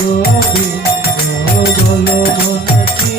গোবিন্দ বলো বলো কি